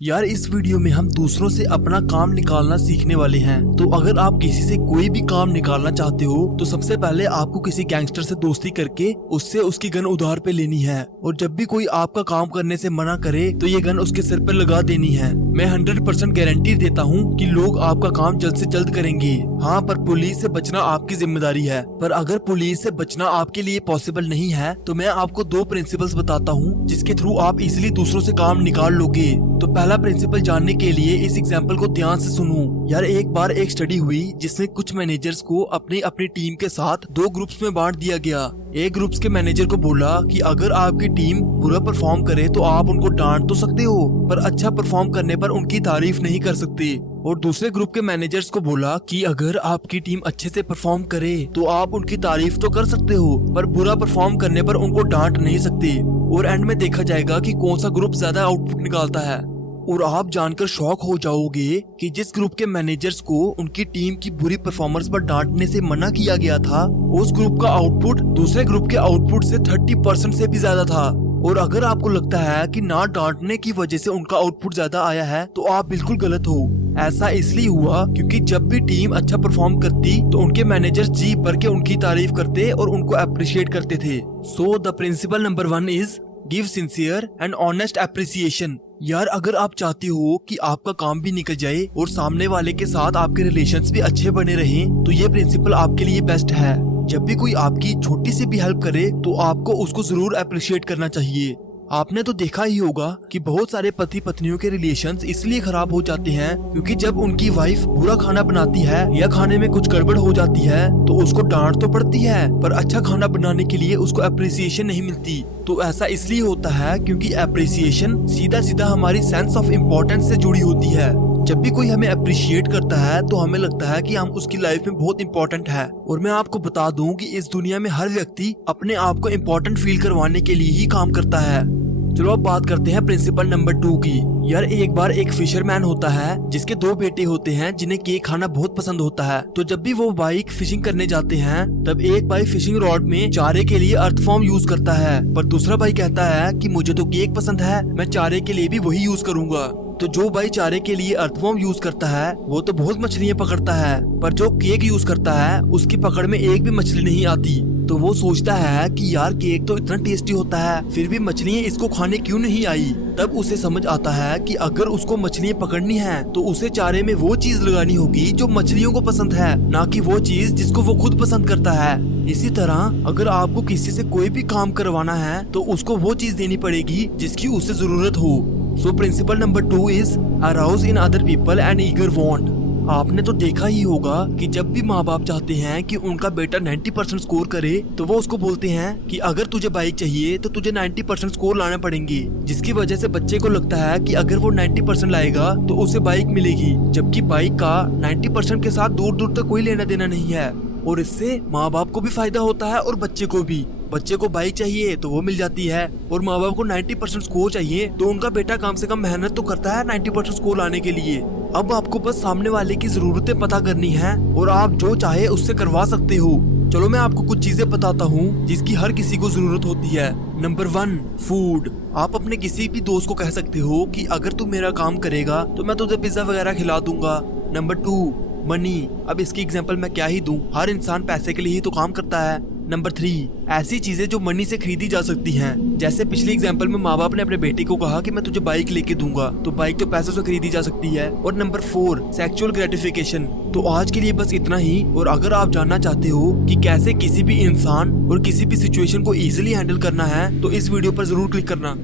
यार इस वीडियो में हम दूसरों से अपना काम निकालना सीखने वाले हैं। तो अगर आप किसी से कोई भी काम निकालना चाहते हो तो सबसे पहले आपको किसी गैंगस्टर से दोस्ती करके उससे उसकी गन उधार पे लेनी है, और जब भी कोई आपका काम करने से मना करे तो ये गन उसके सिर पर लगा देनी है। मैं 100% गारंटी देता हूँ कि लोग आपका काम जल्द से जल्द करेंगे। हाँ, पर पुलिस से बचना आपकी जिम्मेदारी है। पर अगर पुलिस से बचना आपके लिए पॉसिबल नहीं है तो मैं आपको 2 प्रिंसिपल्स बताता हूँ जिसके थ्रू आप इजिली दूसरों से काम निकाल लोगे। तो पहला प्रिंसिपल जानने के लिए इस एग्जाम्पल को ध्यान से सुनो। यार एक बार एक स्टडी हुई जिसमें कुछ मैनेजर्स को अपनी अपनी टीम के साथ 2 ग्रुप्स में बांट दिया गया। एक ग्रुप्स के मैनेजर को बोला कि अगर आपकी टीम बुरा परफॉर्म करे तो आप उनको डांट तो सकते हो, पर अच्छा परफॉर्म करने पर उनकी तारीफ नहीं कर सकते। और दूसरे ग्रुप के मैनेजर्स को बोला कि अगर आपकी टीम अच्छे से परफॉर्म करे तो आप उनकी तारीफ तो कर सकते हो, पर बुरा परफॉर्म करने पर उनको डांट नहीं सकते। और एंड में देखा जाएगा कि कौन सा ग्रुप ज्यादा आउटपुट निकालता है। और आप जानकर शॉक हो जाओगे कि जिस ग्रुप के मैनेजर्स को उनकी टीम की बुरी परफॉर्मेंस पर डांटने से मना किया गया था, उस ग्रुप का आउटपुट दूसरे ग्रुप के आउटपुट से 30% से भी ज्यादा था। और अगर आपको लगता है कि ना डांटने की वजह से उनका आउटपुट ज्यादा आया है तो आप बिल्कुल गलत हो। ऐसा इसलिए हुआ क्योंकि जब भी टीम अच्छा परफॉर्म करती तो उनके मैनेजर्स जी भर के उनकी तारीफ करते और उनको अप्रिशिएट करते थे। So the principle number 1 is give sincere and honest appreciation. यार अगर आप चाहते हो कि आपका काम भी निकल जाए और सामने वाले के साथ आपके रिलेशंस भी अच्छे बने रहें, तो ये प्रिंसिपल आपके लिए बेस्ट है। जब भी कोई आपकी छोटी सी भी हेल्प करे तो आपको उसको जरूर अप्रिशिएट करना चाहिए। आपने तो देखा ही होगा कि बहुत सारे पति पत्नियों के रिलेशंस इसलिए खराब हो जाते हैं क्योंकि जब उनकी वाइफ बुरा खाना बनाती है या खाने में कुछ गड़बड़ हो जाती है तो उसको डांट तो पड़ती है, पर अच्छा खाना बनाने के लिए उसको अप्रिसिएशन नहीं मिलती। तो ऐसा इसलिए होता है क्योंकि अप्रिसिएशन सीधा सीधा हमारी सेंस ऑफ इम्पोर्टेंस से जुड़ी होती है। जब भी कोई हमें अप्रिशिएट करता है तो हमें लगता है कि हम उसकी लाइफ में बहुत इम्पोर्टेंट है। और मैं आपको बता दूं कि इस दुनिया में हर व्यक्ति अपने आप को इम्पोर्टेंट फील करवाने के लिए ही काम करता है। चलो अब बात करते हैं प्रिंसिपल नंबर 2 की। यार एक बार एक फिशरमैन होता है जिसके 2 बेटे होते हैं जिन्हें केक खाना बहुत पसंद होता है। तो जब भी वो भाई फिशिंग करने जाते हैं तब एक भाई फिशिंग रॉड में चारे के लिए अर्थफॉर्म यूज करता है, पर दूसरा भाई कहता है कि मुझे तो केक पसंद है, मैं चारे के लिए भी वही यूज करूंगा। तो जो भाई चारे के लिए अर्थवॉर्म यूज करता है वो तो बहुत मछलियाँ पकड़ता है, पर जो केक यूज करता है उसकी पकड़ में एक भी मछली नहीं आती। तो वो सोचता है कि यार केक तो इतना टेस्टी होता है फिर भी मछलियाँ इसको खाने क्यों नहीं आई। तब उसे समझ आता है कि अगर उसको मछलियाँ पकड़नी है तो उसे चारे में वो चीज लगानी होगी जो मछलियों को पसंद है, ना कि वो चीज जिसको वो खुद पसंद करता है। इसी तरह अगर आपको किसी से कोई भी काम करवाना है तो उसको वो चीज देनी पड़ेगी जिसकी उसे जरूरत हो। So principle number 2 is arouse in other people and eager want. आपने तो देखा ही होगा कि जब भी माँ बाप चाहते हैं कि उनका बेटा 90% स्कोर करे तो वो उसको बोलते हैं कि अगर तुझे बाइक चाहिए तो तुझे 90% स्कोर लाने पड़ेंगे, जिसकी वजह से बच्चे को लगता है कि अगर वो 90% लाएगा तो उसे बाइक मिलेगी, जबकि बाइक का 90% के साथ दूर दूर तक कोई लेना देना नहीं है। और इससे माँ बाप को भी फायदा होता है और बच्चे को भी। बच्चे को बाइक चाहिए तो वो मिल जाती है, और माँ बाप को 90% स्कोर चाहिए तो उनका बेटा कम से कम मेहनत तो करता है 90% स्कोर लाने के लिए। अब आपको बस सामने वाले की जरूरतें पता करनी है और आप जो चाहे उससे करवा सकते हो। चलो मैं आपको कुछ चीजें बताता हूँ जिसकी हर किसी को जरूरत होती है। Number 1 food. आप अपने किसी भी दोस्त को कह सकते हो कि अगर तू मेरा काम करेगा तो मैं तुझे पिज्जा वगैरह खिला दूंगा। Number 2 money. अब इसकी एग्जांपल मैं क्या ही दूं, हर इंसान पैसे के लिए ही तो काम करता है। नंबर 3 ऐसी चीजें जो मनी से खरीदी जा सकती हैं, जैसे पिछली एग्जांपल में माँ बाप ने अपने बेटे को कहा कि मैं तुझे बाइक लेके दूंगा, तो बाइक तो पैसों से खरीदी जा सकती है। और नंबर 4 सेक्सुअल ग्रेटिफिकेशन। तो आज के लिए बस इतना ही। और अगर आप जानना चाहते हो कि कैसे किसी भी इंसान और किसी भी सिचुएशन को इजिली हैंडल करना है तो इस वीडियो पर जरूर क्लिक करना।